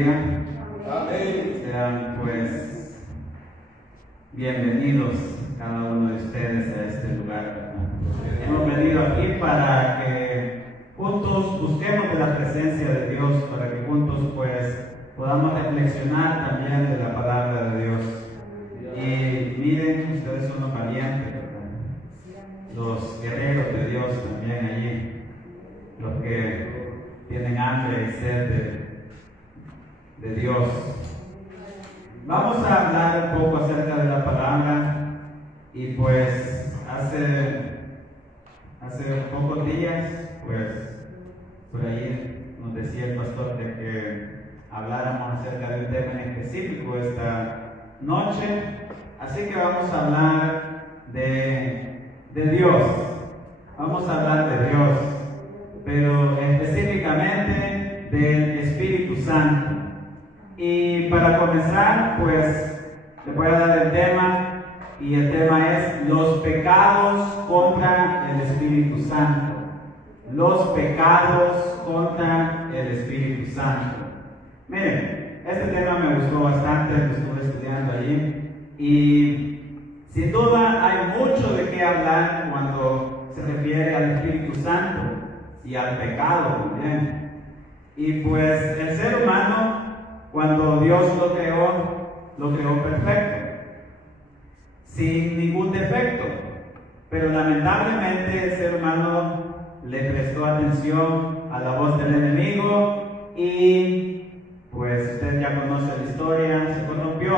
día. Amén. Sean pues bienvenidos cada uno de ustedes a este lugar. Hemos venido aquí para que juntos busquemos de la presencia de Dios, para que juntos pues podamos reflexionar también de la palabra de Dios. Y miren, ustedes son los valientes, ¿verdad? Los guerreros de Dios también allí, los que tienen hambre y sed de Dios. Vamos a hablar un poco acerca de la palabra y pues hace pocos días pues por ahí nos decía el pastor de que habláramos acerca de un tema en específico esta noche, así que vamos a hablar de Dios. Vamos a hablar de Dios, pero específicamente del Espíritu Santo. Y para comenzar, pues les voy a dar el tema, y el tema es los pecados contra el Espíritu Santo. Los pecados contra el Espíritu Santo. Miren, este tema me gustó bastante, lo estuve estudiando allí, y sin duda hay mucho de qué hablar cuando se refiere al Espíritu Santo y al pecado también. Y pues el ser humano, cuando Dios lo creó perfecto, sin ningún defecto. Pero lamentablemente el ser humano le prestó atención a la voz del enemigo y pues usted ya conoce la historia, se corrompió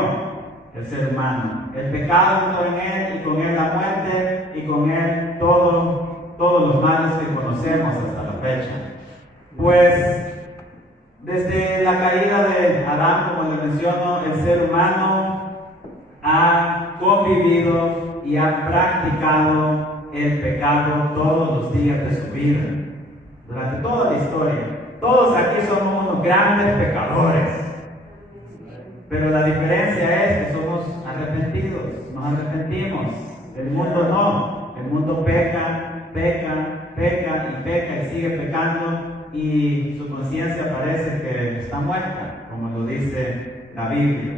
el ser humano. El pecado entró en él y con él la muerte y con él todos los males que conocemos hasta la fecha. Pues desde la caída de Adán, como le menciono, el ser humano ha convivido y ha practicado el pecado todos los días de su vida, durante toda la historia. Todos aquí somos unos grandes pecadores, pero la diferencia es que somos arrepentidos, nos arrepentimos. El mundo no, el mundo peca y sigue pecando, y su conciencia parece que está muerta, como lo dice la Biblia.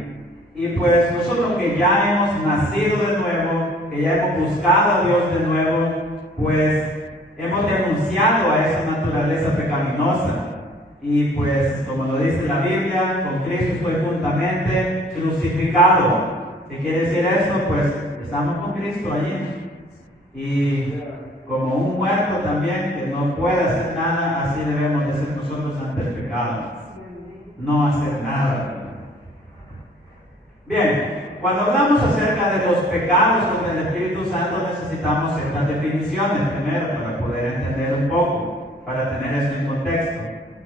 Y pues nosotros que ya hemos nacido de nuevo, que ya hemos buscado a Dios de nuevo, pues hemos denunciado a esa naturaleza pecaminosa. Y pues como lo dice la Biblia, con Cristo estoy juntamente crucificado. ¿Qué quiere decir eso? Pues estamos con Cristo allí. Y como un muerto también que no puede hacer nada, así debemos de ser nosotros ante el pecado. No hacer nada. Bien, cuando hablamos acerca de los pecados contra el Espíritu Santo, necesitamos ciertas definiciones primero para poder entender un poco, para tener esto en contexto.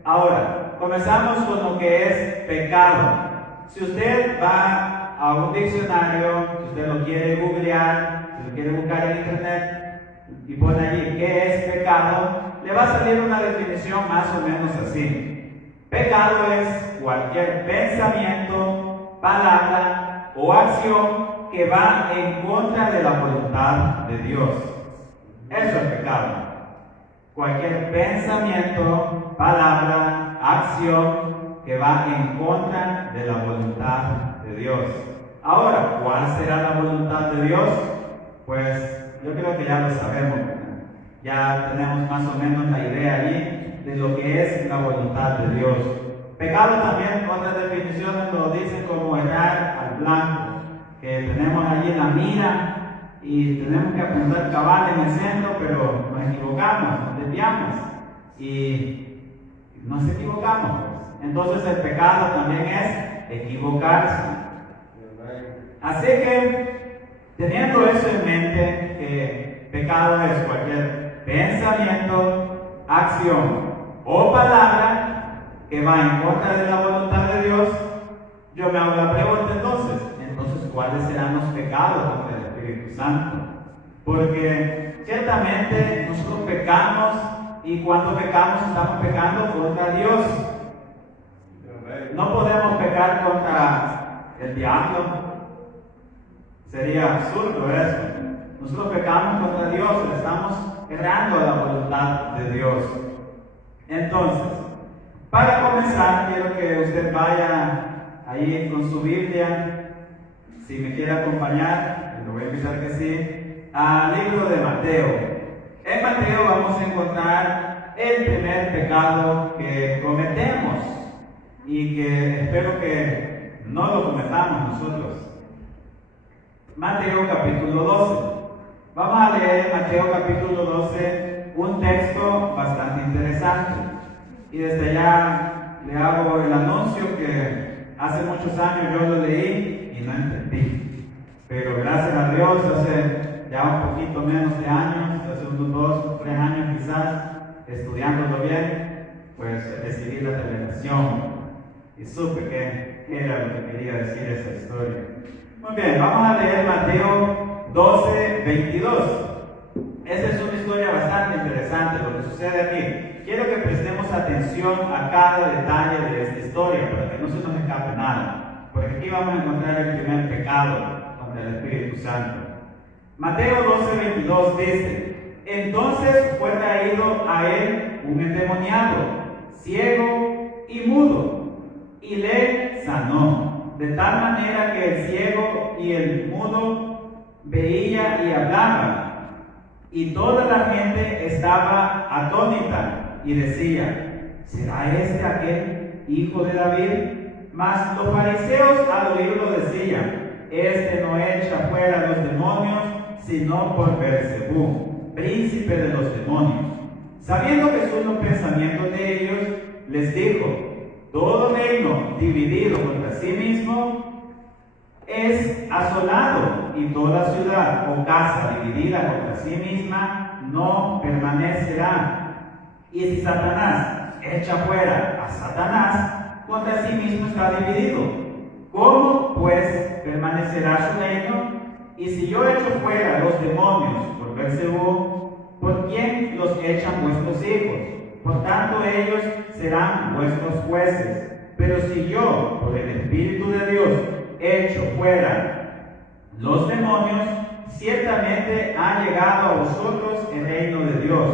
Ahora, comenzamos con lo que es pecado. Si usted va a un diccionario, si usted lo quiere googlear, si lo quiere buscar en internet, y pone allí qué es pecado, le va a salir una definición más o menos así. Pecado es cualquier pensamiento, palabra o acción que va en contra de la voluntad de Dios. Eso es pecado. Cualquier pensamiento, palabra, acción que va en contra de la voluntad de Dios. Ahora, ¿cuál será la voluntad de Dios? Pues yo creo que ya lo sabemos, ¿verdad? Ya tenemos más o menos la idea allí de lo que es la voluntad de Dios. Pecado también, otras definiciones lo dicen como errar al blanco, que tenemos allí la mira y tenemos que apuntar cabal en el centro, pero nos equivocamos, nos desviamos y nos equivocamos. Entonces el pecado también es equivocarse. Así que, teniendo eso en mente, que pecado es cualquier pensamiento, acción o palabra que va en contra de la voluntad de Dios, yo me hago la pregunta entonces, ¿cuáles serán los pecados contra el Espíritu Santo? Porque ciertamente nosotros pecamos, y cuando pecamos estamos pecando contra Dios. No podemos pecar contra el diablo. Sería absurdo eso. Nosotros pecamos contra Dios, estamos errando a la voluntad de Dios. Entonces, Para comenzar, quiero que usted vaya ahí con su Biblia, si me quiere acompañar, le voy a invitar que sí, al libro de Mateo. En Mateo vamos a encontrar el primer pecado que cometemos y que espero que no lo cometamos nosotros. Mateo capítulo 12. Vamos a leer Mateo capítulo 12, un texto bastante interesante. Y desde ya le hago el anuncio que hace muchos años yo lo leí y no entendí. Pero gracias a Dios, hace ya un poquito menos de años, hace unos 2 o 3 años quizás, estudiándolo bien, pues recibí la revelación y supe que era lo que quería decir esa historia. Muy bien, vamos a leer Mateo 12, 22. Esta es una historia bastante interesante lo que sucede aquí. Quiero que prestemos atención a cada detalle de esta historia para que no se nos escape nada, porque aquí vamos a encontrar el primer pecado contra el Espíritu Santo. Mateo 12, 22 dice: entonces fue traído a él un endemoniado, ciego y mudo, y le sanó, de tal manera que el ciego y el mudo veía y hablaba. Y toda la gente estaba atónita y decía: ¿será este aquel hijo de David? Mas los fariseos al oírlo decían: este no echa fuera los demonios, sino por Beelzebú, príncipe de los demonios. Sabiendo Jesús los pensamientos de ellos, les dijo: todo reino dividido contra sí mismo es asolado, y toda ciudad o casa dividida contra sí misma no permanecerá. Y si Satanás echa fuera a Satanás, contra sí mismo está dividido. ¿Cómo pues permanecerá su reino? Y si yo echo fuera los demonios por Beelzebú, ¿por quién los echan vuestros hijos? Por tanto ellos serán vuestros jueces. Pero si yo, por el Espíritu de Dios, echo fuera los demonios, ciertamente ha llegado a vosotros el reino de Dios.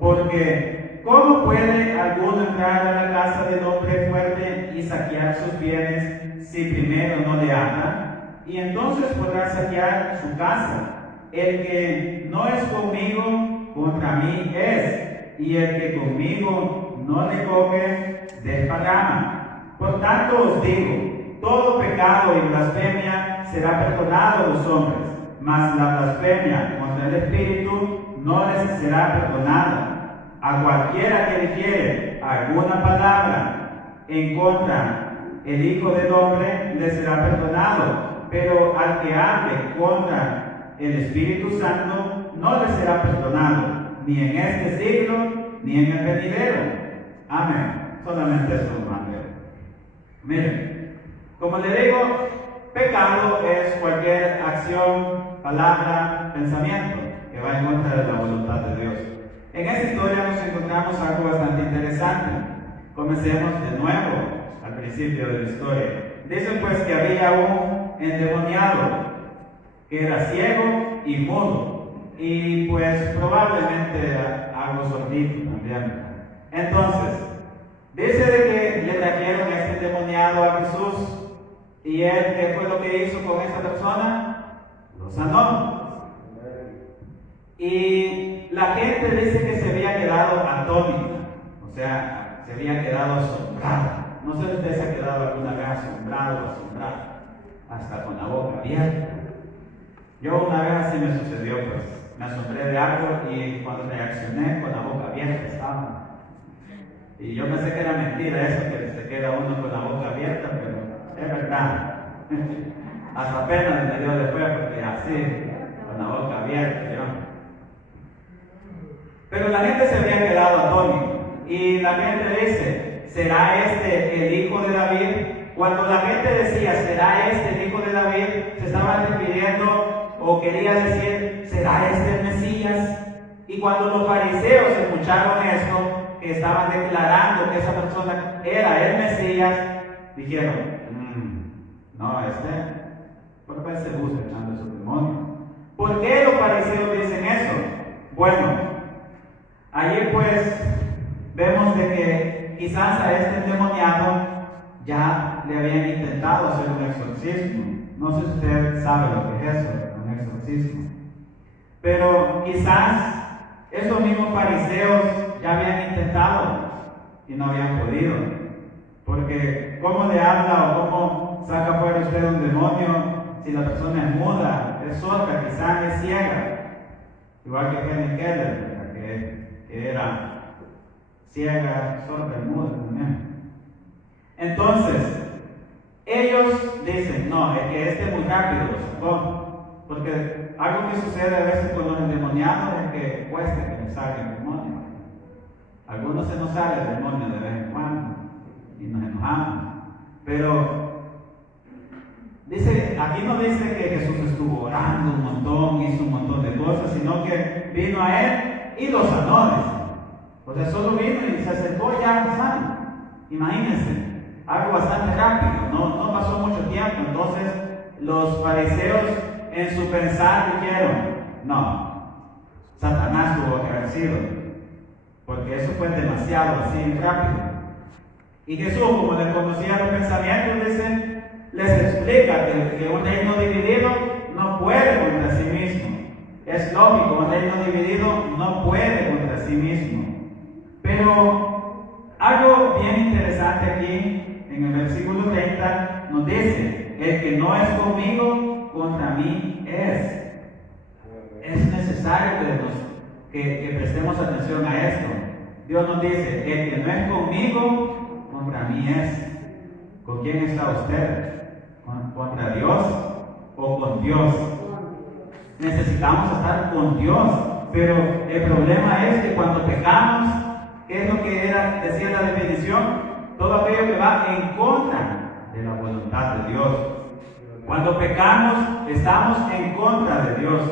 Porque ¿cómo puede alguno entrar a la casa del hombre fuerte y saquear sus bienes si primero no le ata? Y entonces podrá saquear su casa. El que no es conmigo, contra mí es, y el que conmigo no le coge, desparrama. Por tanto os digo, todo pecado y blasfemia será perdonado a los hombres, mas la blasfemia contra el Espíritu no les será perdonada. A cualquiera que dijere alguna palabra en contra el Hijo del Hombre le será perdonado, pero al que hable contra el Espíritu Santo no le será perdonado, ni en este siglo, ni en el venidero. Amén. Solamente eso, hermano. Miren, como le digo, pecado es cualquier acción, palabra, pensamiento que va en contra de la voluntad de Dios. En esta historia nos encontramos algo bastante interesante. Comencemos de nuevo al principio de la historia. Dice pues que había un endemoniado que era ciego y mudo, y pues probablemente algo sordito también. Entonces, dice de que le trajeron a este endemoniado a Jesús, y él, ¿qué fue lo que hizo con esta persona? Lo sanó. Y la gente dice que se había quedado atónita, o sea, se había quedado asombrada. No sé si usted se ha quedado alguna vez asombrado o asombrada, hasta con la boca abierta. Yo una vez así me sucedió, pues, me asombré de algo y cuando reaccioné con la boca abierta estaba. Y yo pensé que era mentira eso, que se queda uno con la boca abierta, pero es verdad. Hasta pena me dio después, porque así, con la boca abierta, yo. Pero la gente se había quedado atónita. Y la gente dice: ¿será este el hijo de David? Cuando la gente decía: ¿será este el hijo de David?, se estaba refiriendo o quería decir: ¿será este el Mesías? Y cuando los fariseos escucharon esto, que estaban declarando que esa persona era el Mesías, dijeron: no, ¿por qué se busca echando esos demonios? ¿Por qué los fariseos dicen eso? Bueno, allí pues vemos de que quizás a este endemoniado ya le habían intentado hacer un exorcismo. No sé si usted sabe lo que es eso, un exorcismo. Pero quizás estos mismos fariseos ya habían intentado y no habían podido. Porque ¿cómo le habla o cómo saca fuera usted un demonio si la persona es muda, es sorda, quizás es ciega? Igual que Helen Keller, que era ciega, sorda y muda también. Entonces, ellos dicen, no, es que este muy rápido lo sacó. Porque algo que sucede a veces con los endemoniados es que cuesta que nos salga el demonio. Algunos se nos sale el demonio de vez en cuando y nos enojamos. Pero aquí no dice que Jesús estuvo orando un montón, hizo un montón de cosas, sino que vino a él y lo sanó, dice. O sea, solo vino y se acercó y ya sano. Imagínense, algo bastante rápido, no pasó mucho tiempo. Entonces, los fariseos en su pensar dijeron, no, Satanás tuvo que haber sido, porque eso fue demasiado así rápido. Y Jesús, como le conocía los pensamientos, dice, les explica que un reino dividido no puede contra sí mismo. Es lógico, un reino dividido no puede contra sí mismo. Pero algo bien interesante aquí, en el versículo 30, nos dice, el que no es conmigo, contra mí es. Es necesario que prestemos atención a esto. Dios nos dice, el que no es conmigo, contra mí es. ¿Con quién está usted? ¿Contra Dios o con Dios? Necesitamos estar con Dios, pero el problema es que cuando pecamos, ¿qué es lo que decía la definición? Todo aquello que va en contra de la voluntad de Dios. Cuando pecamos, estamos en contra de Dios.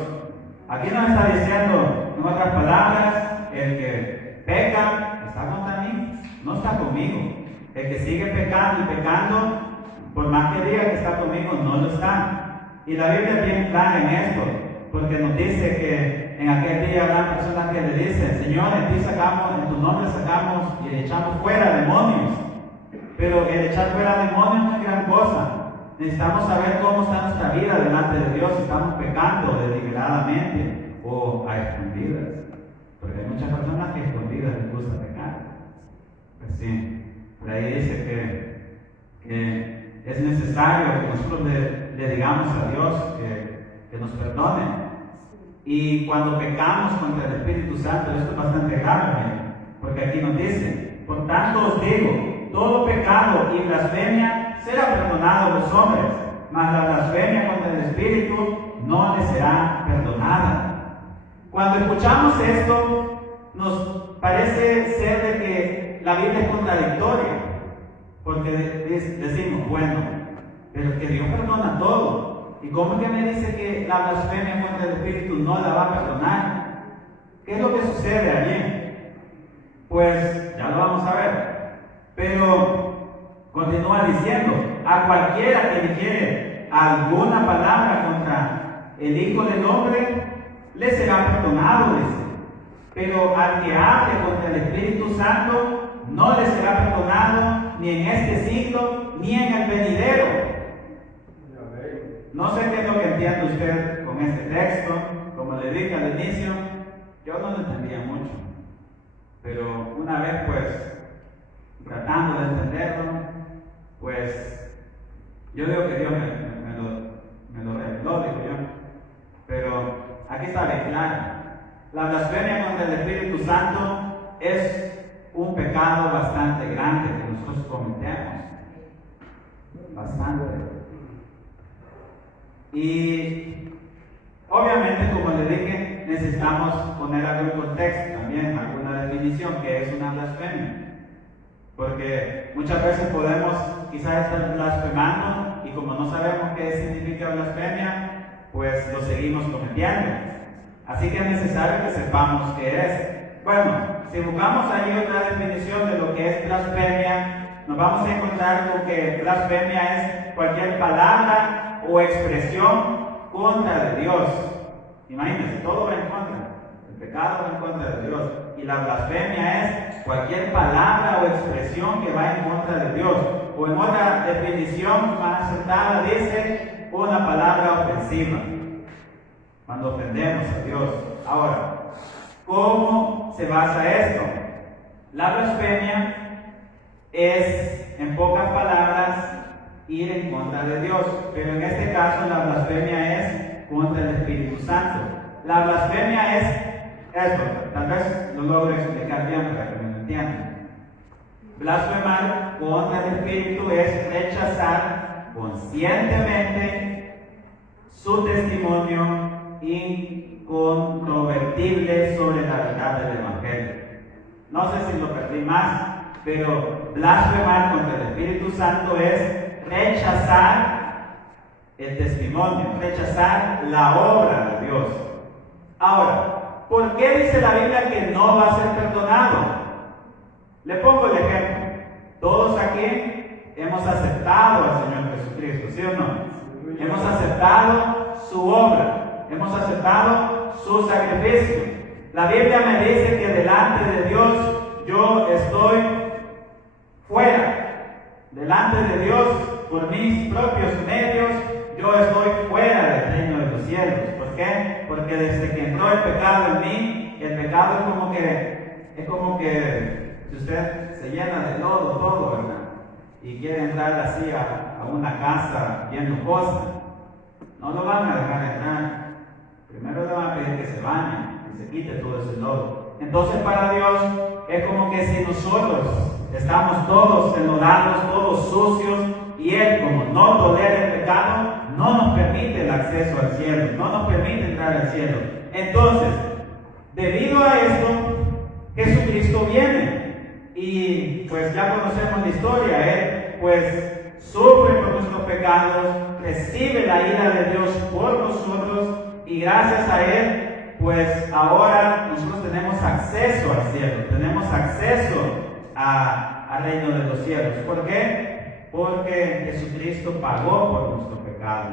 Aquí nos está diciendo, en otras palabras, el que peca está contra mí, no está conmigo. El que sigue pecando y pecando, por más que diga que está conmigo, no lo está. Y la Biblia es bien clara en esto, porque nos dice que en aquel día habrá personas que le dicen, Señor, en tu nombre sacamos y echamos fuera demonios. Pero el echar fuera demonios no es gran cosa. Necesitamos saber cómo está nuestra vida delante de Dios, si estamos pecando deliberadamente o a escondidas. Porque hay muchas personas que a escondidas les gusta pecar. Pues sí, por ahí dice que es necesario que nosotros le digamos a Dios que nos perdone. Y cuando pecamos contra el Espíritu Santo, esto es bastante grave, porque aquí nos dice, por tanto os digo, todo pecado y blasfemia será perdonado a los hombres, mas la blasfemia contra el Espíritu no le será perdonada. Cuando escuchamos esto, nos parece ser de que la Biblia es contradictoria, porque decimos, bueno, pero que Dios perdona todo. ¿Y cómo es que me dice que la blasfemia contra el Espíritu no la va a perdonar? ¿Qué es lo que sucede allí? Pues ya lo vamos a ver. Pero continúa diciendo, a cualquiera que dijere alguna palabra contra el Hijo del Hombre, le será perdonado, dice. Pero al que hable contra el Espíritu Santo, no le será perdonado ni en este siglo, ni en el venidero. No sé qué es lo que entiende usted con este texto. Como le dije al inicio, yo no lo entendía mucho. Pero una vez, pues, tratando de entenderlo, pues, yo digo que Dios me lo reveló, digo yo. Pero aquí está bien claro. La blasfemia contra el Espíritu Santo es un pecado bastante grande que nosotros cometemos. Bastante. Y obviamente, como le dije, necesitamos poner algún contexto también, alguna definición que es una blasfemia. Porque muchas veces podemos quizás estar blasfemando y como no sabemos qué significa blasfemia, pues lo seguimos cometiendo. Así que es necesario que sepamos qué es. Bueno, si buscamos ahí otra definición de lo que es blasfemia, nos vamos a encontrar con que blasfemia es cualquier palabra o expresión contra de Dios. Imagínense, todo va en contra. El pecado va en contra de Dios. Y la blasfemia es cualquier palabra o expresión que va en contra de Dios. O en otra definición más acertada dice una palabra ofensiva. Cuando ofendemos a Dios. Ahora, ¿cómo se basa esto? La blasfemia es, en pocas palabras, ir en contra de Dios. Pero en este caso la blasfemia es contra el Espíritu Santo. La blasfemia es esto, tal vez lo logro explicar bien para que me lo entiendan. Blasfemar contra el Espíritu es rechazar conscientemente su testimonio incontrovertible sobre la verdad del Evangelio. No sé si lo perdí más, pero blasfemar contra el Espíritu Santo es rechazar el testimonio, rechazar la obra de Dios. Ahora, ¿por qué dice la Biblia que no va a ser perdonado? Le pongo el ejemplo. Todos aquí hemos aceptado al Señor Jesucristo, ¿sí o no? Hemos aceptado su obra, hemos aceptado su sacrificio. La Biblia me dice que delante de Dios yo estoy fuera. Delante de Dios, por mis propios medios, yo estoy fuera del reino de los cielos. ¿Por qué? Porque desde que entró el pecado en mí, el pecado es como que si usted se llena de lodo todo, ¿verdad? Y quiere entrar así a una casa bien lujosa, no lo van a dejar entrar. Primero le van a pedir que se bañe, que se quite todo ese lodo. Entonces para Dios es como que si nosotros estamos todos enlodados, todos sucios, y Él, como no tolera el pecado, no nos permite el acceso al cielo, no nos permite entrar al cielo. Entonces, debido a esto, Jesucristo viene. Y pues ya conocemos la historia. Él pues sufre por nuestros pecados, recibe la ira de Dios por nosotros, y gracias a Él, pues ahora nosotros tenemos acceso al cielo, tenemos acceso al reino de los cielos. ¿Por qué? Porque Jesucristo pagó por nuestro pecado.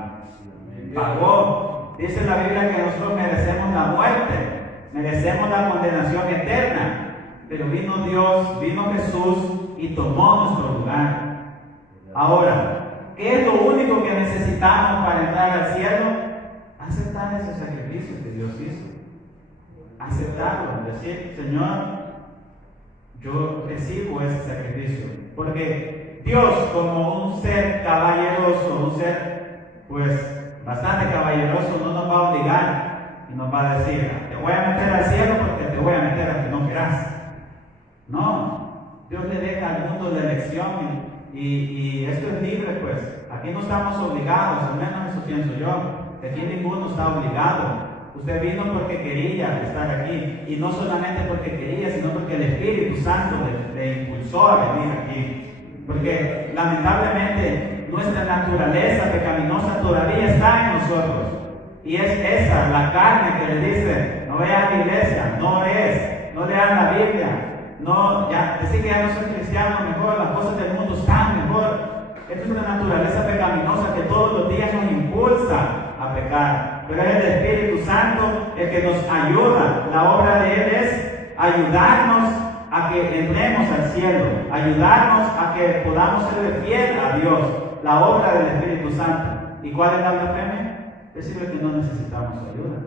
Pagó. Dice la Biblia que nosotros merecemos la muerte, merecemos la condenación eterna. Pero vino Dios, vino Jesús y tomó nuestro lugar. Ahora, ¿qué es lo único que necesitamos para entrar al cielo? Aceptar ese sacrificio que Dios hizo. Aceptarlo, decir, Señor, yo recibo ese sacrificio. Porque Dios, como un ser caballeroso, un ser pues bastante caballeroso, no nos va a obligar y nos va a decir, te voy a meter al cielo porque te voy a meter a que no quieras. No, Dios le deja al mundo la elección y esto es libre, pues. Aquí no estamos obligados, al menos eso pienso yo. Aquí ninguno está obligado. Usted vino porque quería estar aquí, y no solamente porque quería, sino porque el Espíritu Santo le impulsó a venir aquí. Porque lamentablemente nuestra naturaleza pecaminosa todavía está en nosotros. Y es esa, la carne que le dice, no veas la iglesia, no ores, no leas la Biblia. No, ya, decir que ya no soy cristiano, mejor, las cosas del mundo están mejor. Esta es una naturaleza pecaminosa que todos los días nos impulsa a pecar. Pero es el Espíritu Santo el que nos ayuda. La obra de Él es ayudarnos a que entremos al cielo, ayudarnos a que podamos ser fiel a Dios. La obra del Espíritu Santo. ¿Y cuál es la blasfemia? Decirle que no necesitamos ayuda.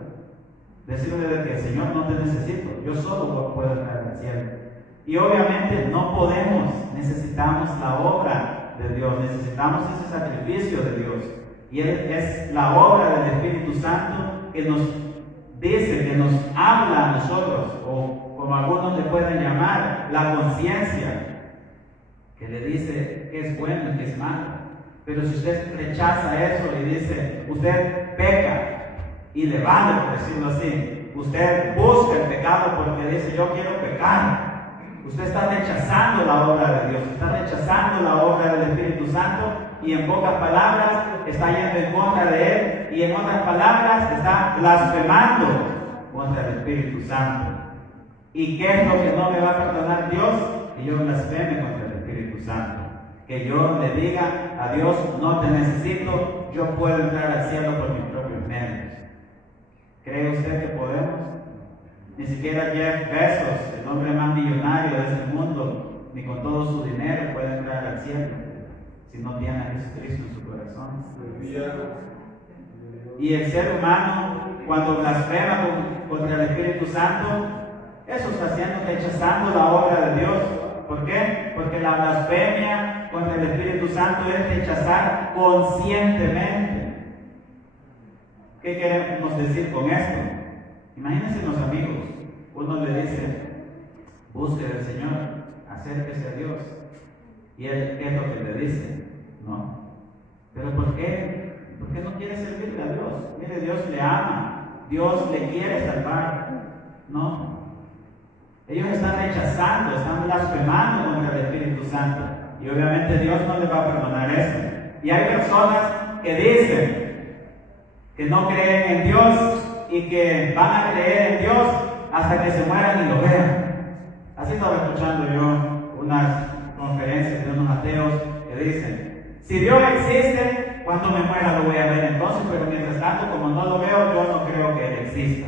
Decirle que, Señor, no te necesito, yo solo puedo entrar al cielo. Y obviamente no podemos, necesitamos la obra de Dios, necesitamos ese sacrificio de Dios. Y es la obra del Espíritu Santo que nos dice, que nos habla a nosotros, o como algunos le pueden llamar, la conciencia, que le dice qué es bueno y qué es malo. Pero si usted rechaza eso y dice, usted peca, y le vale, por decirlo así, usted busca el pecado porque dice, yo quiero pecar. Usted está rechazando la obra de Dios, está rechazando la obra del Espíritu Santo, y en pocas palabras está yendo en contra de Él, y en otras palabras está blasfemando contra el Espíritu Santo. ¿Y qué es lo que no me va a perdonar Dios? Que yo blasfeme contra el Espíritu Santo. Que yo le diga a Dios, no te necesito, yo puedo entrar al cielo por mis propios medios. ¿Cree usted que podemos? Ni siquiera Jeff Bezos, el hombre más millonario de este mundo, ni con todo su dinero puede entrar al cielo si no tiene a Jesucristo en su corazón. Y el ser humano, cuando blasfema contra el Espíritu Santo, eso está haciendo, rechazando la obra de Dios. ¿Por qué? Porque la blasfemia contra el Espíritu Santo es rechazar conscientemente. ¿Qué queremos decir con esto? Imagínense los amigos, uno le dice, busque al Señor, acérquese a Dios. ¿Y él qué es lo que le dice? No. ¿Pero por qué? ¿Por qué no quiere servirle a Dios? Mire, Dios le ama, Dios le quiere salvar. No. Ellos están rechazando, están blasfemando contra el Espíritu Santo. Y obviamente Dios no les va a perdonar eso. Y hay personas que dicen que no creen en Dios y que van a creer en Dios hasta que se mueran y lo vean. Así estaba escuchando yo unas conferencias de unos ateos que dicen, si Dios existe, cuando me muera lo voy a ver entonces, pero mientras tanto, como no lo veo, yo no creo que Él exista.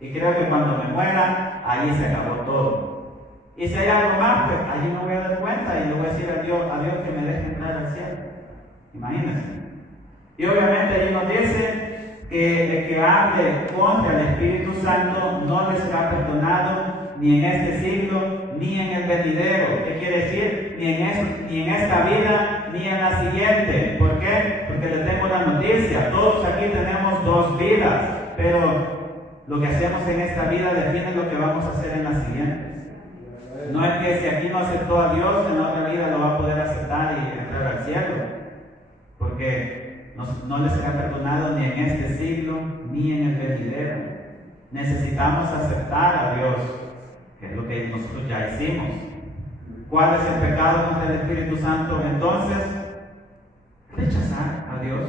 Y creo que cuando me muera, ahí se acabó todo. Y si hay algo más, pues allí me voy a dar cuenta y le voy a decir a Dios que me deje entrar al cielo. Imagínense. Y obviamente allí nos dice que el que hable contra el Espíritu Santo no le será perdonado ni en este siglo ni en el venidero. ¿Qué quiere decir? Ni en esta vida ni en la siguiente. ¿Por qué? Porque les tengo la noticia. Todos aquí tenemos dos vidas, pero lo que hacemos en esta vida define lo que vamos a hacer en la siguiente. No es que si aquí no aceptó a Dios, en la otra vida lo va a poder aceptar y entrar al cielo. Porque no le será perdonado ni en este siglo ni en el venidero. Necesitamos aceptar a Dios, que es lo que nosotros ya hicimos. ¿Cuál es el pecado contra el Espíritu Santo? Entonces, rechazar a Dios.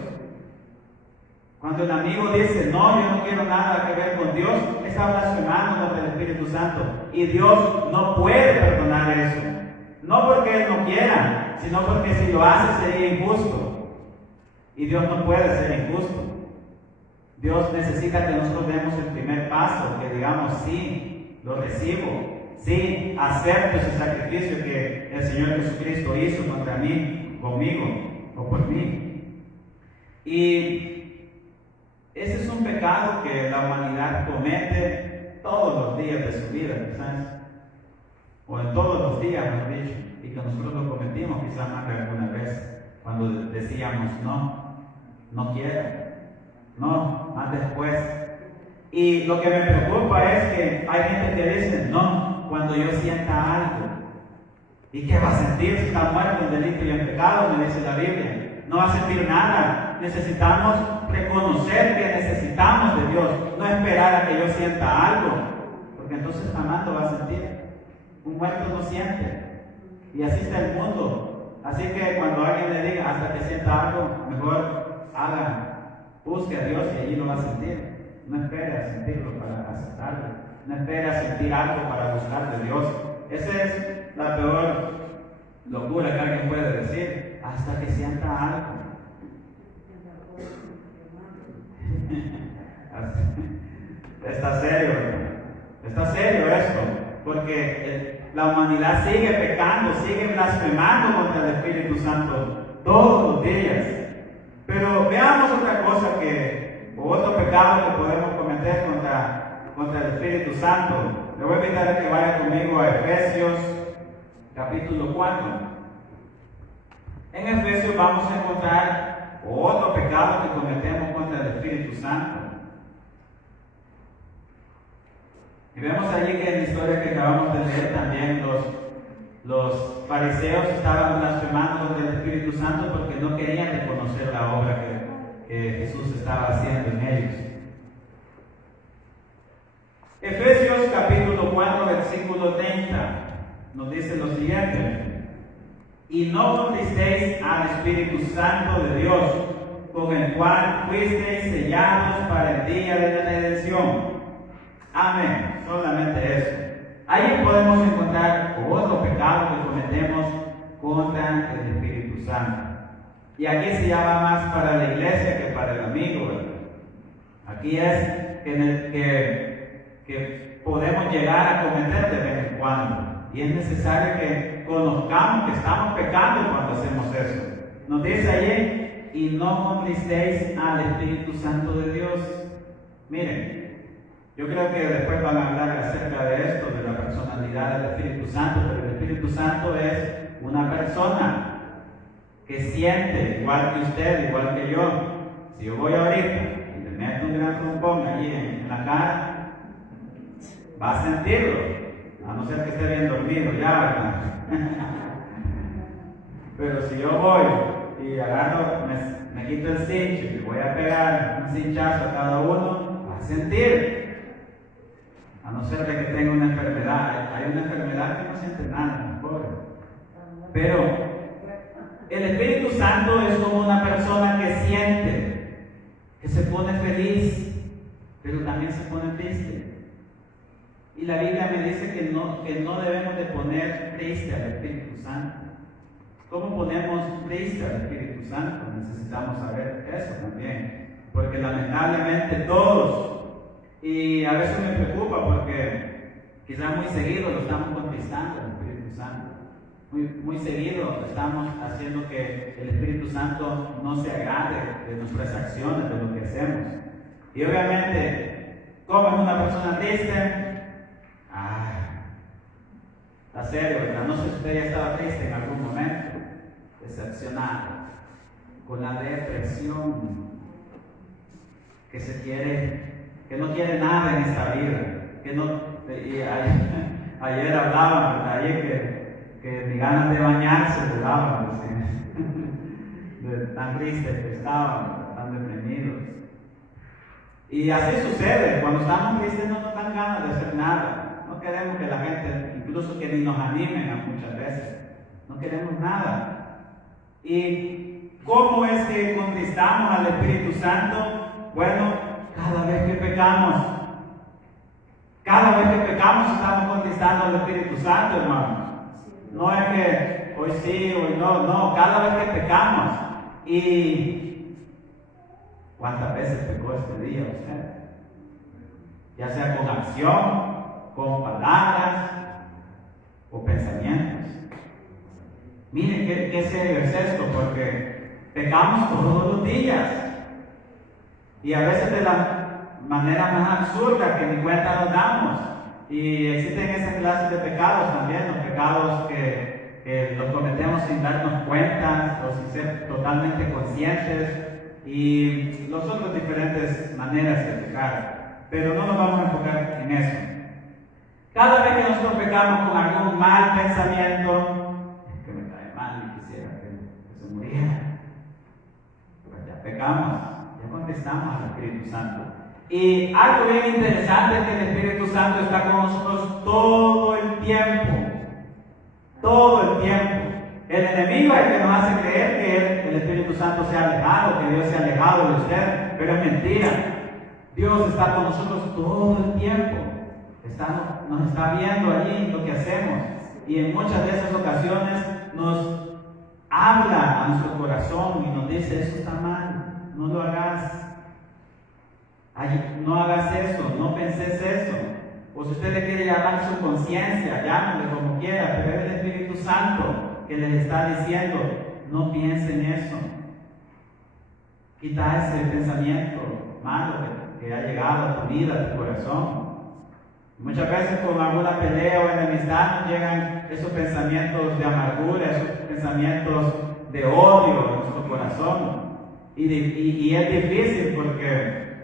Cuando el amigo dice, no, yo no quiero nada que ver con Dios, está blasfemando contra el Espíritu Santo. Y Dios no puede perdonar eso. No porque Él no quiera, sino porque si lo hace sería injusto. Y Dios no puede ser injusto. Dios necesita que nosotros demos el primer paso, que digamos, sí, lo recibo, sí, acepto ese sacrificio que el Señor Jesucristo hizo contra mí, conmigo, o por mí. Y ese es un pecado que la humanidad comete todos los días de su vida, quizás, o en todos los días, mejor dicho, y que nosotros lo cometimos quizás más de alguna vez, cuando decíamos no quiero, no, más después. Y lo que me preocupa es que hay gente que dice, no, cuando yo sienta algo. ¿Y qué va a sentir si está muerto en delito y en pecado? Me dice la Biblia. No va a sentir nada. Necesitamos reconocer que necesitamos de Dios, no esperar a que yo sienta algo, porque entonces jamás lo va a sentir. Un muerto no siente. Y así está el mundo. Así que cuando alguien le diga hasta que sienta algo, mejor busque a Dios y allí lo va a sentir. No espere a sentirlo para aceptarlo. No espere a sentir algo para buscar de Dios. Esa es la peor locura que alguien puede decir. Hasta que sienta algo. Está serio esto, porque la humanidad sigue pecando, sigue blasfemando contra el Espíritu Santo todos los días. Pero veamos otra cosa otro pecado que podemos cometer contra el Espíritu Santo. Le voy a invitar a que vaya conmigo a Efesios capítulo 4. En Efesios vamos a encontrar otro pecado que cometemos contra el Espíritu Santo. Y vemos allí que en la historia que acabamos de leer también los fariseos estaban blasfemando contra el Espíritu Santo porque no querían reconocer la obra que Jesús estaba haciendo en ellos. Efesios capítulo 4 versículo 30 nos dice lo siguiente: y no contristeis al Espíritu Santo de Dios, con el cual fuisteis sellados para el día de la redención. Amén. Solamente eso. Ahí podemos encontrar otro pecado que cometemos contra el Espíritu Santo. Y aquí se llama más para la iglesia que para el amigo, ¿verdad? Aquí es que que podemos llegar a cometer de vez en cuando. Y es necesario que conozcamos que estamos pecando cuando hacemos eso. Nos dice allí, y no contristéis al Espíritu Santo de Dios. Miren, yo creo que después van a hablar acerca de esto, de la personalidad del Espíritu Santo, pero el Espíritu Santo es una persona que siente igual que usted, igual que yo. Si yo voy ahorita y le meto un gran trompón allí en la cara, va a sentirlo, a no ser que esté bien dormido ya, ¿verdad? Pero si yo voy y agarro, me quito el cincho y le voy a pegar un cinchazo a cada uno, va a sentir. A no ser de que tenga una enfermedad. Hay una enfermedad que no siente nada, pobre. Pero el Espíritu Santo es como una persona que siente, que se pone feliz, pero también se pone triste. Y la Biblia me dice que no debemos de poner triste al Espíritu Santo. ¿Cómo ponemos triste al Espíritu Santo? Necesitamos saber eso también. Porque lamentablemente todos, y a veces me preocupa porque quizás muy seguido lo estamos contristando al Espíritu Santo. Muy seguido estamos haciendo que el Espíritu Santo no se agrade de nuestras acciones, de lo que hacemos. Y obviamente, ¿cómo es una persona triste? Está serio, ¿verdad? No sé si usted ya estaba triste en algún momento, decepcionado, con la depresión, que no quiere nada en esta vida, ayer hablaban, ¿verdad? Ayer que ni ganas de bañarse le daban, de tan tristes que estaban, tan deprimidos. Y así sucede, cuando estamos tristes no nos dan ganas de hacer nada. No queremos que la gente, incluso que ni nos animen muchas veces. No queremos nada. ¿Y cómo es que conquistamos al Espíritu Santo? Bueno, cada vez que pecamos. Cada vez que pecamos estamos conquistando al Espíritu Santo, hermanos. No es que hoy sí, hoy no. Cada vez que pecamos. ¿Y cuántas veces pecó este día usted? Ya sea con acción, con palabras o pensamientos. Miren qué serio es esto, porque pecamos todos los días y a veces de la manera más absurda que ni cuenta nos damos. Y existen esas clases de pecados también, los pecados que los cometemos sin darnos cuenta o sin ser totalmente conscientes, y los otros diferentes maneras de pecar. Pero no nos vamos a enfocar en eso. Cada vez que nosotros pecamos con algún mal pensamiento, es que me cae mal y quisiera que se muriera, pues ya pecamos, ya contestamos al Espíritu Santo. Y algo bien interesante es que el Espíritu Santo está con nosotros todo el tiempo. Todo el tiempo. El enemigo es el que nos hace creer que el Espíritu Santo se ha alejado, que Dios se ha alejado de usted, pero es mentira. Dios está con nosotros todo el tiempo. Nos está viendo allí lo que hacemos, y en muchas de esas ocasiones nos habla a nuestro corazón y nos dice: eso está mal, no lo hagas, no hagas eso, no penses eso. O si usted le quiere llamar su conciencia, llámale como quiera, pero es el Espíritu Santo que les está diciendo: no piense en eso, quita ese pensamiento malo que ha llegado a tu vida, a tu corazón. Muchas veces con alguna pelea o enemistad nos llegan esos pensamientos de amargura, esos pensamientos de odio en nuestro corazón. Y es difícil porque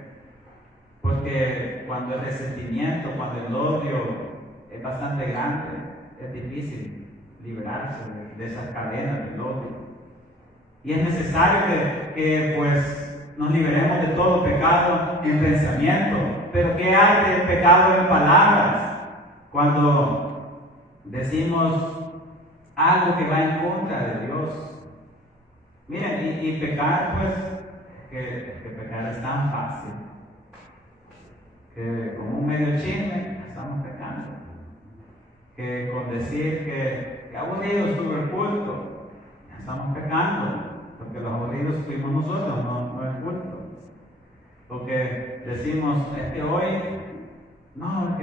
cuando el resentimiento, cuando el odio es bastante grande, es difícil liberarse de esas cadenas del odio. Y es necesario que pues nos liberemos de todo pecado en pensamiento. Pero ¿qué hay del pecado en palabras? Cuando decimos algo que va en contra de Dios. Miren, y pecar, pues, que pecar es tan fácil, que con un medio chisme estamos pecando. Que con decir que aburrido estuvo el culto, ya estamos pecando, porque los aburridos fuimos nosotros, no el culto. Porque decimos: es que hoy No,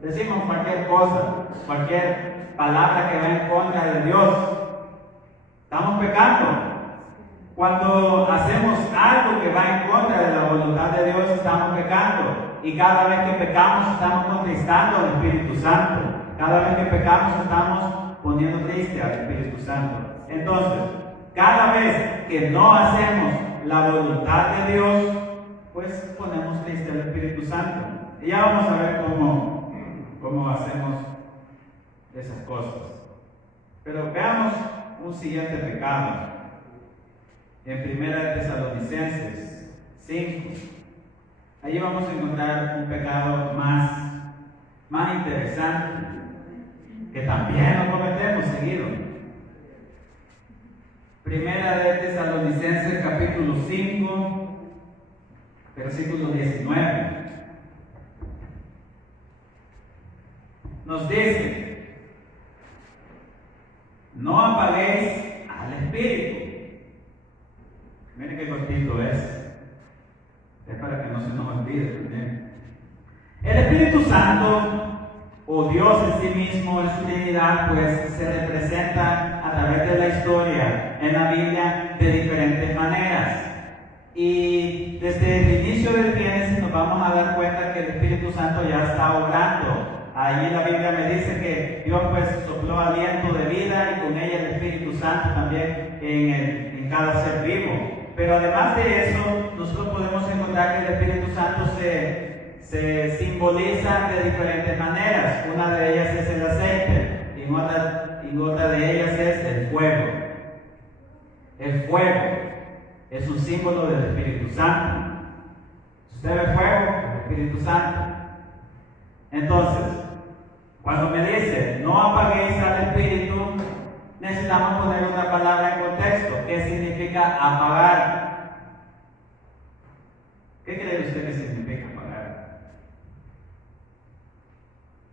decimos cualquier cosa, cualquier palabra que va en contra de Dios. Estamos pecando. Cuando hacemos algo que va en contra de la voluntad de Dios, estamos pecando. Y cada vez que pecamos, estamos contristando al Espíritu Santo. Cada vez que pecamos, estamos poniendo triste al Espíritu Santo. Entonces, cada vez que no hacemos la voluntad de Dios, pues ponemos triste al Espíritu Santo. Y ya vamos a ver cómo hacemos esas cosas. Pero veamos un siguiente pecado. En 1 Tesalonicenses 5. Allí vamos a encontrar un pecado más interesante, que también lo cometemos seguido. 1 Tesalonicenses capítulo 5, versículo 19. Nos dice: no apaguéis al Espíritu. Miren qué cortito es para que no se nos olvide también. El Espíritu Santo, o Dios en sí mismo, en su Trinidad, pues se representa a través de la historia en la Biblia de diferentes maneras. Y desde el inicio del Génesis nos vamos a dar cuenta que el Espíritu Santo ya está obrando. Allí la Biblia me dice que Dios pues sopló aliento de vida y con ella el Espíritu Santo también en cada ser vivo. Pero además de eso, nosotros podemos encontrar que el Espíritu Santo se simboliza de diferentes maneras. Una de ellas es el aceite y otra de ellas es el fuego. El fuego es un símbolo del Espíritu Santo. Si usted ve fuego, el Espíritu Santo. Entonces, cuando me dice no apaguéis al Espíritu, necesitamos poner una palabra en contexto. ¿Qué significa apagar? ¿Qué cree usted que significa apagar?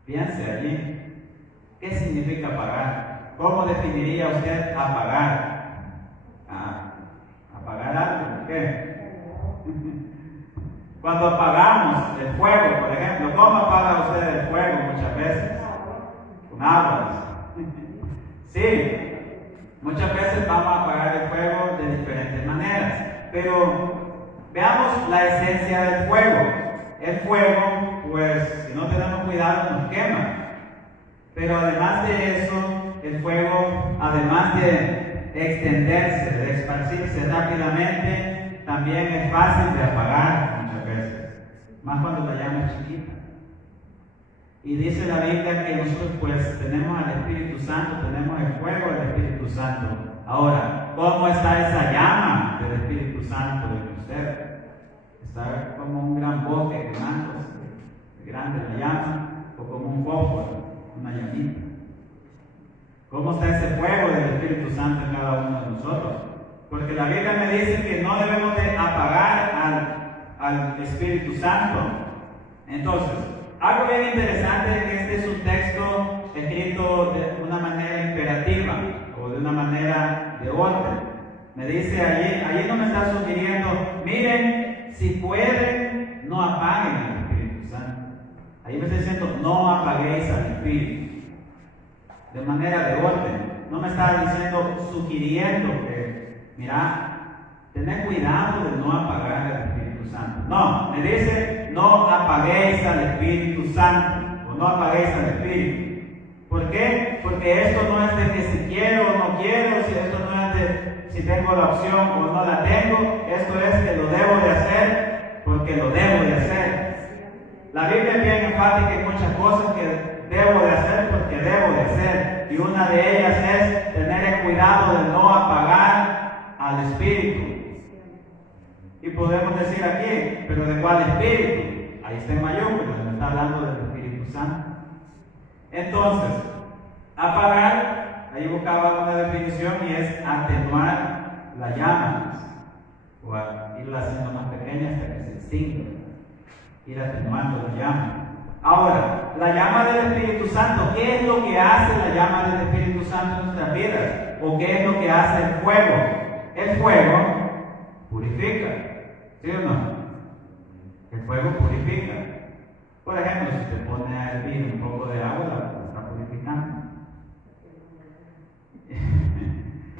Piense allí. ¿Qué significa apagar? ¿Cómo definiría usted apagar? ¿Apagar algo? ¿Qué? Cuando apagamos el fuego, por ejemplo, ¿cómo apaga usted el fuego muchas veces? Con agua. Sí, muchas veces vamos a apagar el fuego de diferentes maneras, pero veamos la esencia del fuego. El fuego, pues, si no tenemos cuidado, nos quema. Pero además de eso, el fuego, además de extenderse, de esparcirse rápidamente, también es fácil de apagar muchas veces, más cuando la llama es chiquita. Y dice la Biblia que nosotros pues tenemos al Espíritu Santo, tenemos el fuego del Espíritu Santo. Ahora, ¿cómo está esa llama del Espíritu Santo en usted? Está como un gran bosque grande la llama, o como un fósforo, una llamita. ¿Cómo está ese fuego del Espíritu Santo en cada uno de nosotros? Porque la Biblia me dice que no debemos de apagar al Espíritu Santo. Entonces, algo bien interesante es que este es un texto escrito de una manera imperativa o de una manera de orden. Me dice allí no me está sugiriendo, miren, si pueden, no apaguen al Espíritu Santo. Ahí me está diciendo, no apaguéis al Espíritu. De manera de orden. No me está diciendo, sugiriendo que, mira, tened cuidado de no apagar al Espíritu Santo. No, me dice, no apaguéis al Espíritu Santo, o no apaguéis al Espíritu. ¿Por qué? Porque esto no es de que si quiero o no quiero, si esto no es de si tengo la opción o no la tengo, esto es que lo debo de hacer, porque lo debo de hacer. La Biblia es bien enfática en muchas cosas que debo de hacer porque debo de hacer, y una de ellas es tener el cuidado de no apagar al Espíritu. Y podemos decir aquí, ¿pero de cuál Espíritu? Ahí está en mayúsculas, me está hablando del Espíritu Santo. Entonces, apagar, ahí buscaba una definición y es atenuar la llama, o irla haciendo más pequeña hasta que se extinga, ir atenuando la llama. Ahora, la llama del Espíritu Santo, ¿qué es lo que hace la llama del Espíritu Santo en nuestras vidas? ¿O qué es lo que hace el fuego? El fuego purifica, ¿sí o no? El fuego purifica. Por ejemplo, si usted pone a hervir un poco de agua, la está purificando.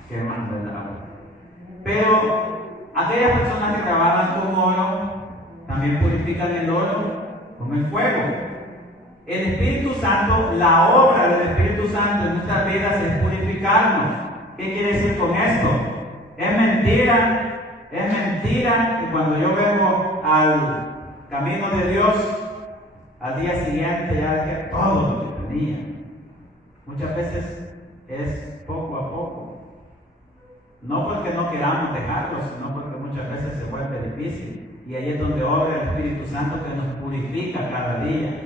Quemando el agua. Pero aquellas personas que trabajan con oro también purifican el oro con el fuego. El Espíritu Santo, la obra del Espíritu Santo en nuestras vidas es purificarnos. ¿Qué quiere decir con esto? Es mentira que cuando yo vengo al camino de Dios, al día siguiente ya dejé todo lo que tenía. Muchas veces es poco a poco. No porque no queramos dejarlo, sino porque muchas veces se vuelve difícil. Y ahí es donde obra el Espíritu Santo que nos purifica cada día.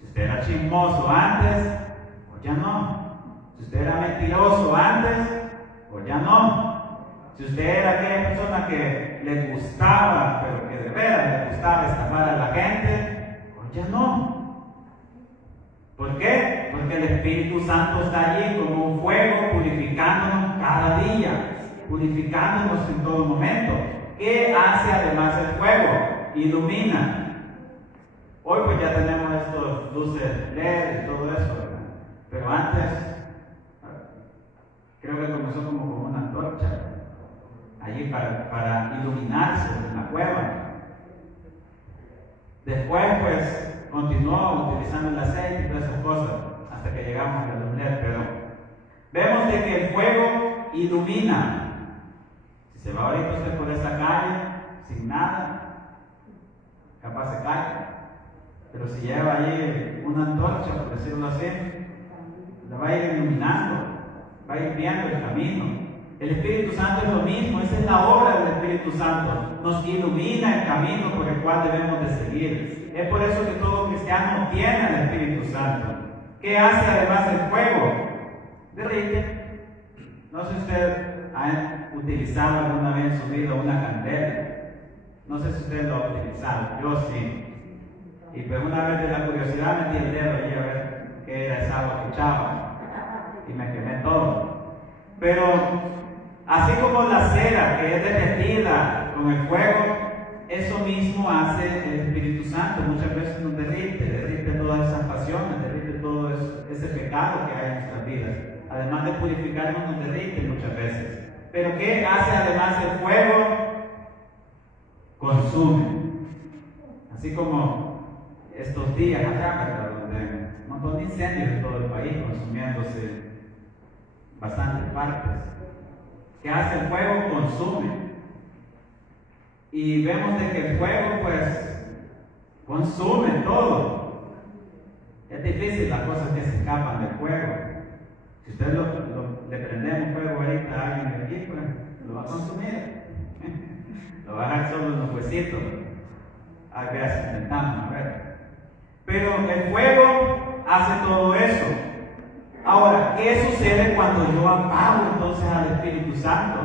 Si usted era chismoso antes, pues ya no. Si usted era mentiroso antes, pues ya no. Si usted era aquella persona que le gustaba, pero que de veras le gustaba estafar a la gente, pues ya no. ¿Por qué? Porque el Espíritu Santo está allí como un fuego purificándonos cada día, purificándonos en todo momento. ¿Qué hace además el fuego? Ilumina. Hoy pues ya tenemos estos luces LED y todo eso, ¿verdad? Pero antes creo que comenzó como con una antorcha allí para iluminarse en la cueva. Después pues continuó utilizando el aceite y todas esas cosas hasta que llegamos a la luz LED, pero vemos de que el fuego ilumina. Si se va ahorita usted por esa calle sin nada, capaz se cae. Pero si lleva allí una antorcha, por decirlo así, la va a ir iluminando, va a ir viendo el camino. El Espíritu Santo es lo mismo, esa es la obra del Espíritu Santo. Nos ilumina el camino por el cual debemos de seguir. Es por eso que todo cristiano tiene al Espíritu Santo. ¿Qué hace además el fuego? Derrite. No sé si usted ha utilizado alguna vez en su vida una candela. No sé si usted lo ha utilizado, yo sí. Y pues una vez de la curiosidad metí el dedo allí a ver qué era esa agua que echaba. Y me quemé todo. Pero así como la cera que es derretida con el fuego, eso mismo hace el Espíritu Santo. Muchas veces nos derrite todas esas pasiones, derrite todo ese pecado que hay en nuestras vidas. Además de purificarnos, nos derrite muchas veces. Pero ¿qué hace además el fuego? Consume. Así como estos días acá, ¿verdad? Donde un montón de incendios en todo el país, consumiéndose bastantes partes. ¿Qué hace el fuego? Consume. Y vemos de que el fuego pues consume todo. Es difícil las cosas que se escapan del fuego. Si usted le prendemos fuego ahorita a alguien de aquí, pues lo va a consumir. Lo va a dejar solo en los huesitos. A veces intentamos, a ver. Pero el fuego hace todo eso. Ahora, ¿qué sucede cuando yo apago entonces al Espíritu Santo?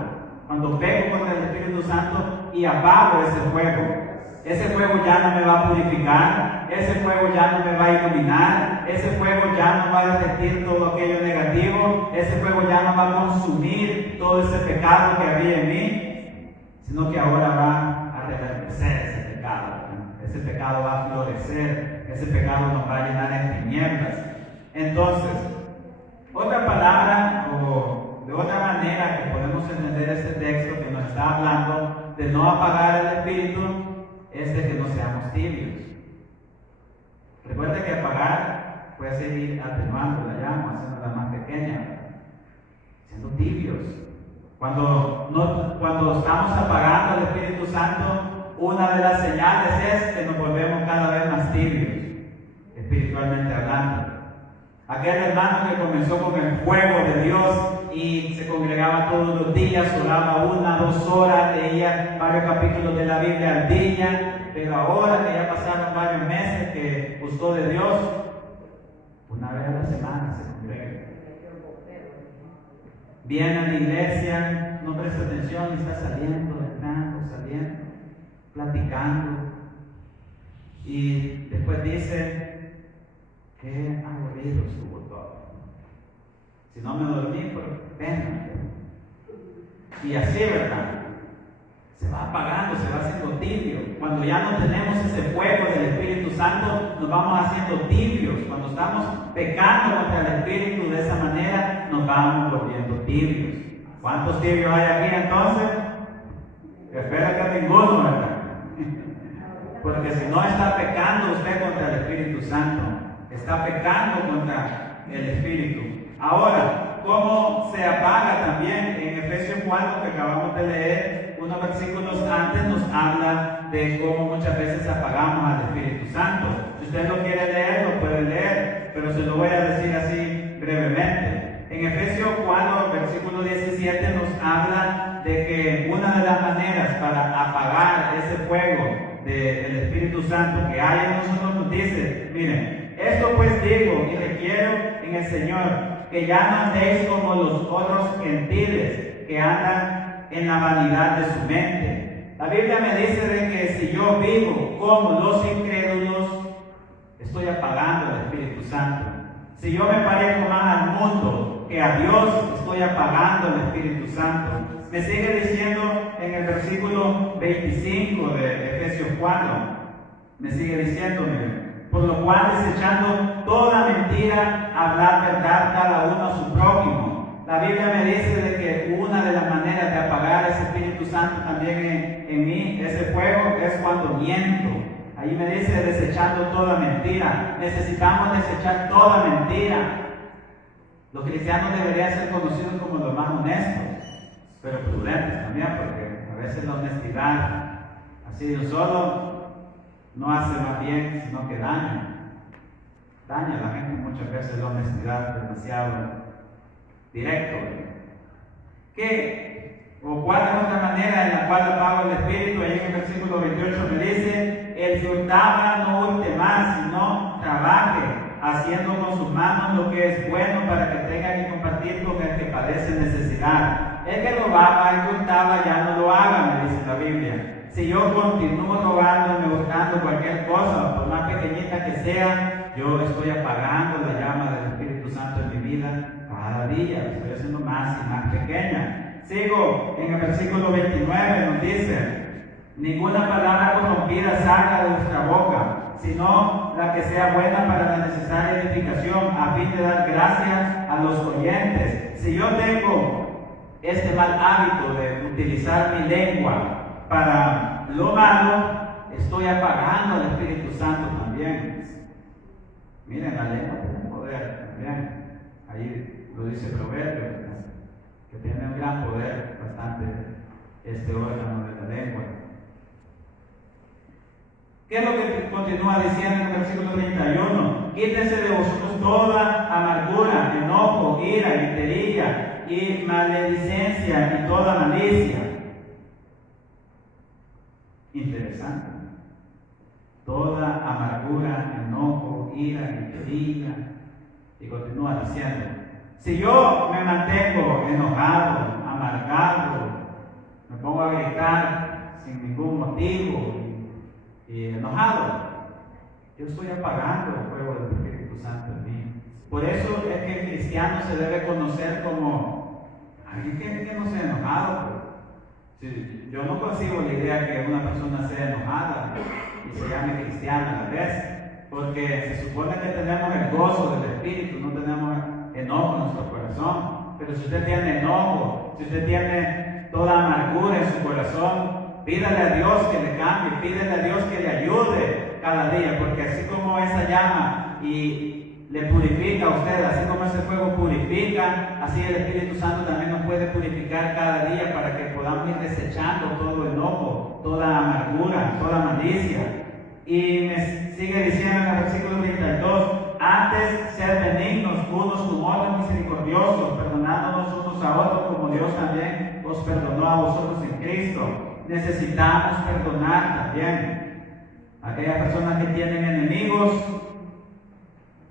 Cuando pego contra el Espíritu Santo y apago ese fuego. Ese fuego ya no me va a purificar, ese fuego ya no me va a iluminar, ese fuego ya no va a derretir todo aquello negativo, ese fuego ya no va a consumir todo ese pecado que había en mí, sino que ahora va a reverdecer ese pecado. Ese pecado va a florecer, ese pecado nos va a llenar en tinieblas. Entonces, otra palabra o de otra manera que podemos entender este texto que nos está hablando de no apagar el Espíritu es de que no seamos tibios. Recuerda que apagar puede seguir atenuando la llama, haciéndola más pequeña, siendo tibios. Cuando estamos apagando al Espíritu Santo, una de las señales es que nos volvemos cada vez más tibios, espiritualmente hablando. Aquel hermano que comenzó con el fuego de Dios y se congregaba todos los días, oraba 1 o 2 horas, leía varios capítulos de la Biblia al día, pero ahora que ya pasaron varios meses que gustó de Dios, una vez a la semana se congrega. Viene a la iglesia, no presta atención y está saliendo, entrando, saliendo, platicando. Y después dice, qué aburrido estuvo todo. Si no me dormí, pues venga. Y así, ¿verdad? se va apagando, se va haciendo tibio. Cuando ya no tenemos ese fuego del Espíritu Santo, nos vamos haciendo tibios. Cuando estamos pecando contra el Espíritu de esa manera, nos vamos volviendo tibios. ¿Cuántos tibios hay aquí entonces? Espero que ninguno, ¿verdad? Porque si no está pecando usted contra el Espíritu Santo, está pecando contra el Espíritu. Ahora, ¿cómo se apaga también? En Efesios 4, que acabamos de leer, unos versículos antes nos habla de cómo muchas veces apagamos al Espíritu Santo. Si usted lo quiere leer, lo puede leer, pero se lo voy a decir así brevemente. En Efesios 4, versículo 17 nos habla de que una de las maneras para apagar ese fuego del Espíritu Santo que hay en nosotros nos dice, miren, esto pues digo y requiero en el Señor, que ya no andéis como los otros gentiles que andan en la vanidad de su mente. La Biblia me dice de que si yo vivo como los incrédulos, estoy apagando al Espíritu Santo. Si yo me parezco más al mundo que a Dios, estoy apagando al Espíritu Santo. Me sigue diciendo en el versículo 25 de Efesios 4, me sigue diciendo, miren, por lo cual desechando toda mentira, hablar verdad cada uno a su prójimo. La Biblia me dice de que una de las maneras de apagar ese Espíritu Santo también en mí, ese fuego, es cuando miento. Ahí me dice desechando toda mentira. Necesitamos desechar toda mentira. Los cristianos deberían ser conocidos como los más honestos, pero prudentes también, porque a veces la honestidad, así de solo, no hace más bien, sino que daña. Daña a la gente muchas veces la honestidad demasiado directo. ¿Qué? ¿O cuál es otra manera en la cual apago el Espíritu? Ahí en el versículo 28 me dice, el que hurtaba no hurte más, sino trabaje, haciendo con sus manos lo que es bueno para que tenga que compartir con el que padece necesidad. El que robaba, el que hurtaba, ya no lo haga, me dice la Biblia. Si yo continúo robándome, buscando cualquier cosa, por más pequeñita que sea, yo estoy apagando la llama del Espíritu Santo en mi vida cada día. La estoy haciendo más y más pequeña. Sigo en el versículo 29, nos dice, ninguna palabra corrompida salga de vuestra boca, sino la que sea buena para la necesaria edificación, a fin de dar gracias a los oyentes. Si yo tengo este mal hábito de utilizar mi lengua para lo malo, estoy apagando al Espíritu Santo también. Miren, la lengua tiene poder también. Ahí lo dice Proverbios, que tiene un gran poder, bastante, este órgano de la lengua. ¿Qué es lo que continúa diciendo en el versículo 31? Quítese de vosotros toda amargura, enojo, ira, gritería y maledicencia y toda malicia. Interesante. Toda amargura, enojo, ira, gritería. Y continúa diciendo, si yo me mantengo enojado, amargado, me pongo a gritar sin ningún motivo y enojado, yo estoy apagando el fuego del Espíritu Santo en mí. Por eso es que el cristiano se debe conocer como alguien que no sea enojado. Sí, yo no concibo la idea que una persona sea enojada y se llame cristiana a la vez, porque se supone que tenemos el gozo del Espíritu, no tenemos enojo en nuestro corazón. Pero si usted tiene enojo, si usted tiene toda amargura en su corazón, pídale a Dios que le cambie, pídale a Dios que le ayude cada día, porque así como esa llama y le purifica a usted, así como ese fuego purifica, así el Espíritu Santo también nos puede purificar cada día para que podamos ir desechando todo enojo, toda amargura, toda malicia. Y me sigue diciendo en el versículo 32, antes ser benignos unos con otros, misericordiosos, perdonándonos unos a otros como Dios también os perdonó a vosotros en Cristo. Necesitamos perdonar también. Aquellas personas que tienen enemigos,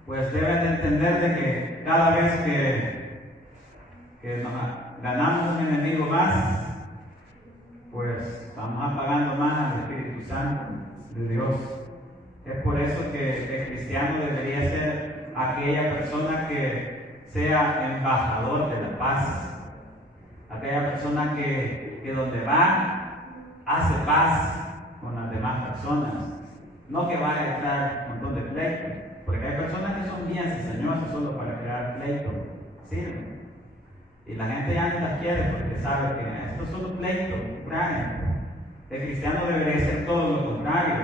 pues deben de entender de que cada vez que nos ganamos un enemigo más, pues estamos apagando más al Espíritu Santo de Dios. Es por eso que el cristiano debería ser aquella persona que sea embajador de la paz, aquella persona que donde va hace paz con las demás personas. No que vaya a crear un montón de pleitos, porque hay personas que son bien cizañosas solo para crear pleitos. ¿Sí? Y la gente ya no las quiere porque sabe que esto es solo pleito, el cristiano debería ser todo lo contrario.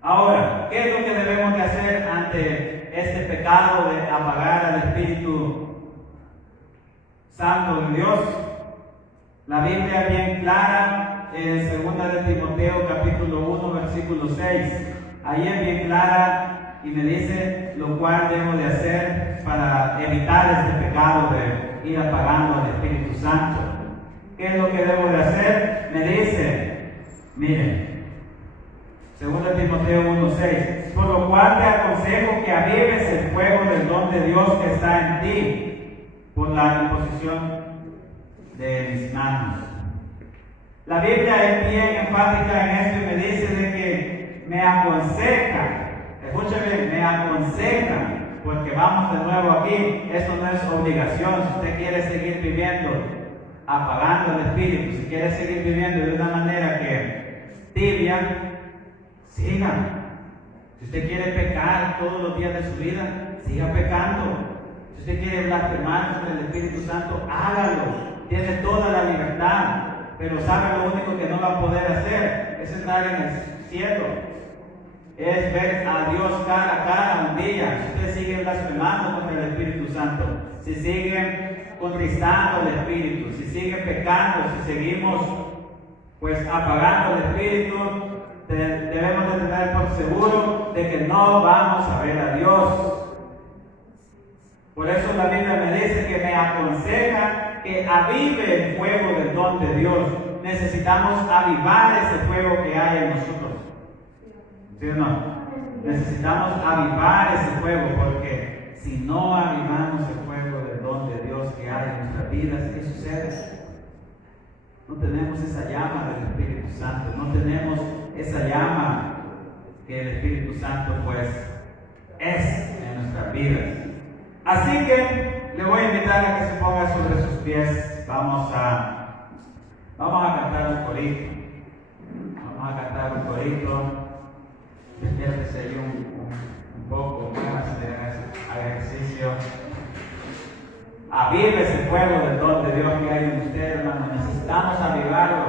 Ahora, ¿qué es lo que debemos de hacer ante este pecado de apagar al Espíritu Santo de Dios? La Biblia es bien clara en 2 de Timoteo capítulo 1 versículo 6. Ahí es bien clara y me dice lo cual debo de hacer para evitar este pecado de ir apagando al Espíritu Santo. ¿Qué es lo que debo de hacer? Me dice, miren, 2 Timoteo 1:6, por lo cual te aconsejo que avives el fuego del don de Dios que está en ti, por la imposición de mis manos. La Biblia es bien enfática en esto y me dice de que me aconseja, escúchame, me aconseja. Porque vamos de nuevo aquí, esto no es obligación. Si usted quiere seguir viviendo apagando el Espíritu, si quiere seguir viviendo de una manera que tibia, siga. Si usted quiere pecar todos los días de su vida, siga pecando. Si usted quiere blasfemar contra el Espíritu Santo, hágalo. Tiene toda la libertad, pero sabe lo único que no va a poder hacer es entrar en el cielo. Es ver a Dios cara a cara un día. Si usted sigue blasfemando contra el Espíritu Santo, si sigue contristando al Espíritu, si sigue pecando, si seguimos pues apagando el Espíritu, debemos de tener por seguro de que no vamos a ver a Dios. Por eso la Biblia me dice que me aconseja que avive el fuego del don de Dios. Necesitamos avivar ese fuego que hay en nosotros. ¿Sí o no? Necesitamos avivar ese fuego, porque si no avivamos el fuego del don de Dios que hay en nuestras vidas, ¿qué sucede? No tenemos esa llama del Espíritu Santo, no tenemos esa llama que el Espíritu Santo pues es en nuestras vidas. Así que le voy a invitar a que se ponga sobre sus pies. Vamos a cantar un corito. Vamos a cantar un corito. Despiértese ahí un poco, haga ejercicio. Avive ese fuego del don de Dios que hay en usted, hermano. Necesitamos avivarlo.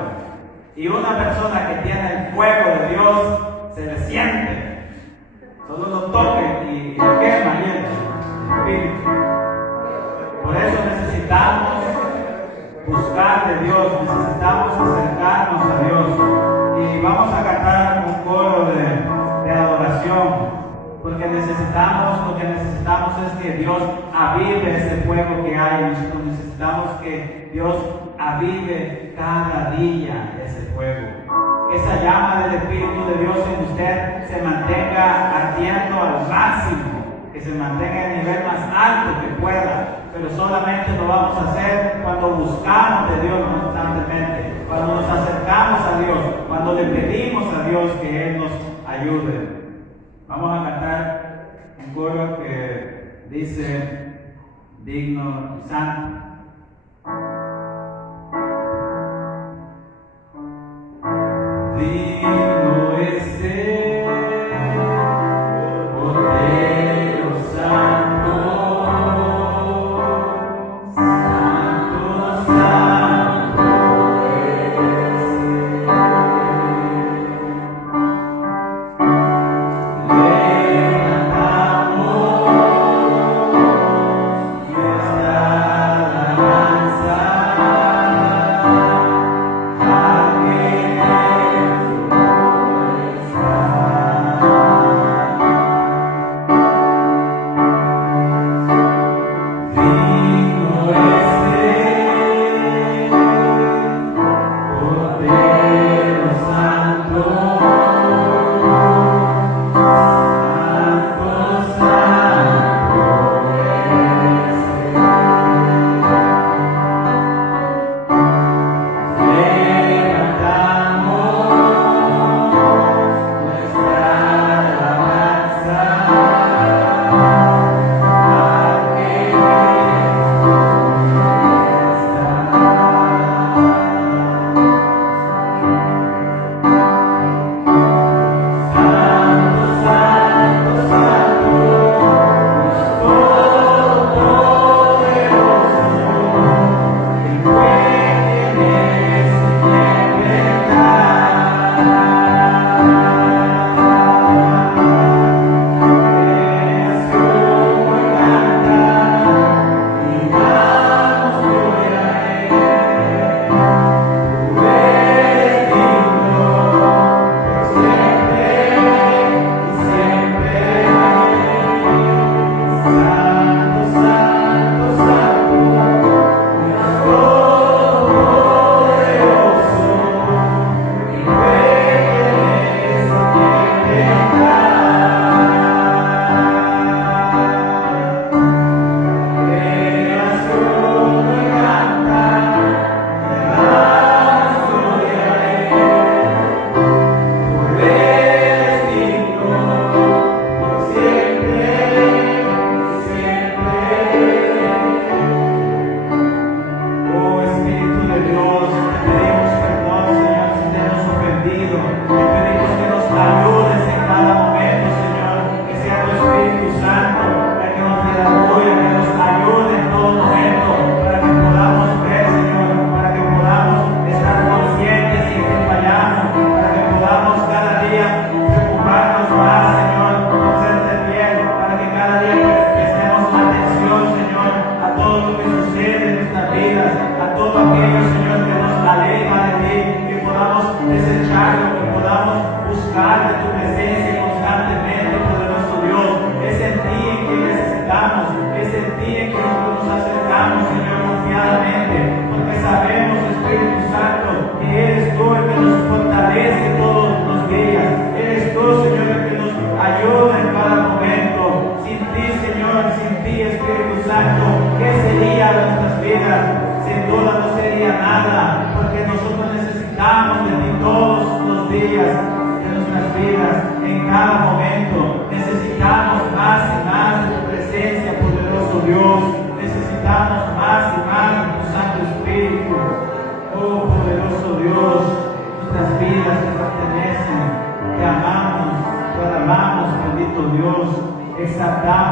Y una persona que tiene el fuego de Dios se le siente. Solo lo toque y lo quema ahí el Espíritu. Por eso necesitamos buscar de Dios, necesitamos acercarnos a Dios. Y vamos a cantar un coro de adoración, porque lo que necesitamos es que Dios avive ese fuego que hay. Nosotros necesitamos que Dios avive cada día ese fuego. Esa llama del Espíritu de Dios en usted se mantenga ardiendo al máximo, que se mantenga en el nivel más alto que pueda, pero solamente lo vamos a hacer cuando buscamos de Dios constantemente, cuando nos acercamos a Dios, cuando le pedimos a Dios que Él nos ayude. Vamos a cantar un coro que dice: digno y santo. Digno es Él, Cordero Santo, Santo, Santo es Él. Levantamos nuestra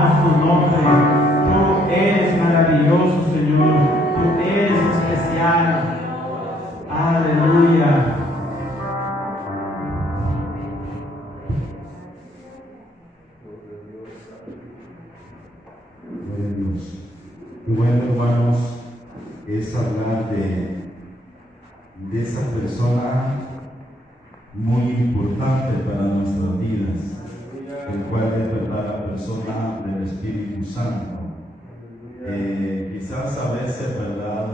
Adoramos tu nombre. Tú eres maravilloso, Señor. Tú eres especial. Aleluya. Gloria a Dios. Y bueno, hermanos, es hablar de esa persona muy importante para nuestras vidas, el cual es verdad la persona del Espíritu Santo. Quizás a veces, verdad,